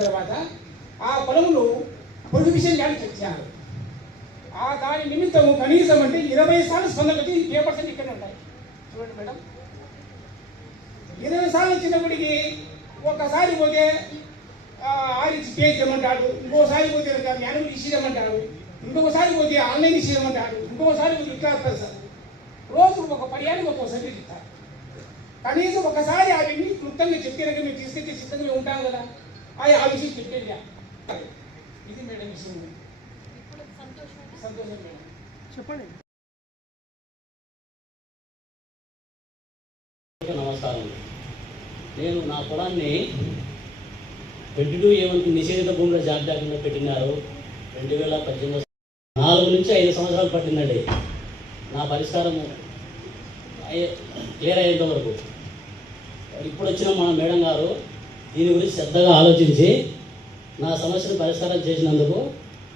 తర్వాత ఆ పొలములు పొలిటిషియన్ గారు తెచ్చారు ఆ దాని నిమిత్తము కనీసం అంటే ఇరవై సార్లు స్పందన వచ్చి పేపర్స్ అన్ని ఇక్కడ ఉంటాయి. చూడండి మేడం. ఇరవై సార్లు వచ్చినప్పటికీ ఒకసారి పోతే ఆరించి పే చేయమంటాడు ఇంకోసారి పోతే యాన్యువల్ ఇష్యూ చేయమంటాడు ఇంకొకసారి పోతే ఆన్లైన్ ఇష్యూ చేయమంటాడు ఇంకొకసారి పోతే ఇట్లా సార్ రోజు ఒక పర్యానికి ఒక్కో సబ్జెక్ట్ ఇస్తారు కనీసం ఒకసారి అవన్నీ క్లుప్తంగా చెప్పినాక మేము తీసుకొచ్చే సిద్ధంగా మేము ఉంటాం కదా. ఆ ఆ విషయం చెప్పేది ఇది మేడం విషయం ఇప్పుడు సంతోషం సంతోషం మేడం. చెప్పండి. నమస్కారం. నేను నా పొలాన్ని ట్వంటీ టూ ఏమంటే నిషేధిత భూమిలో జాబితా కింద పెట్టినారు రెండు వేల పద్దెనిమిది నాలుగు నుంచి ఐదు సంవత్సరాలు పట్టిందండి. నా పరిష్కారం క్లియర్ అయ్యేంత వరకు. ఇప్పుడు వచ్చిన మన మేడం గారు దీని గురించి శ్రద్ధగా ఆలోచించి నా సమస్యను పరిష్కారం చేసినందుకు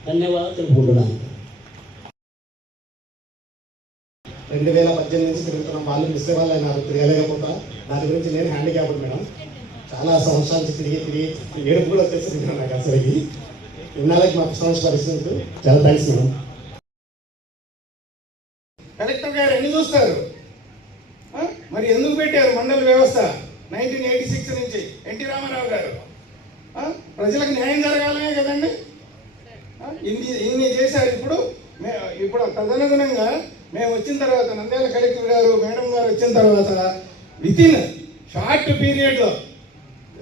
ధన్యవాదాలు తెలుపుకుంటున్నాను. రెండు వేల పద్దెనిమిది నుంచి తిరుగుతున్నాం వాళ్ళు మిస్ వాళ్ళు నాకు తిరగలేకపోతా. దాని గురించి నేను హ్యాండిక్యాప్డ్ మేడం. చాలా సంవత్సరాల నుంచి తిరిగి తిరిగి ఏడుపు కూడా వచ్చేసింది మేడం నాకు అసలు ఇన్నాళ్ళకి మా సమస్య పరిస్థితులు చాలా థ్యాంక్స్ మేడం. కలెక్టర్ గారు ఎన్ని చూస్తారు? మరి ఎందుకు పెట్టారు మండల వ్యవస్థ? నైన్టీన్ ఎయిటీ సిక్స్ నుంచి ఎన్టీ రామారావు గారు. ప్రజలకు న్యాయం జరగాలనే కదండి? ఇన్ని ఇన్ని చేశారు ఇప్పుడు. ఇప్పుడు తదనుగుణంగా మేము వచ్చిన తర్వాత నంద్యాల కలెక్టర్ గారు మేడం గారు వచ్చిన తర్వాత విత్ ఇన్ షార్ట్ పీరియడ్లో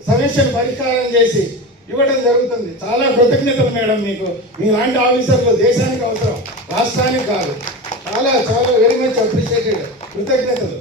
సమస్యను పరిష్కారం చేసి ఇవ్వడం జరుగుతుంది. చాలా కృతజ్ఞతలు మేడం మీకు. మీలాంటి ఆఫీసర్లు దేశానికి అవసరం రాష్ట్రానికి కాదు. చాలా చాలా వెరీ మచ్ అప్రిషియేటెడ్ కృతజ్ఞతలు.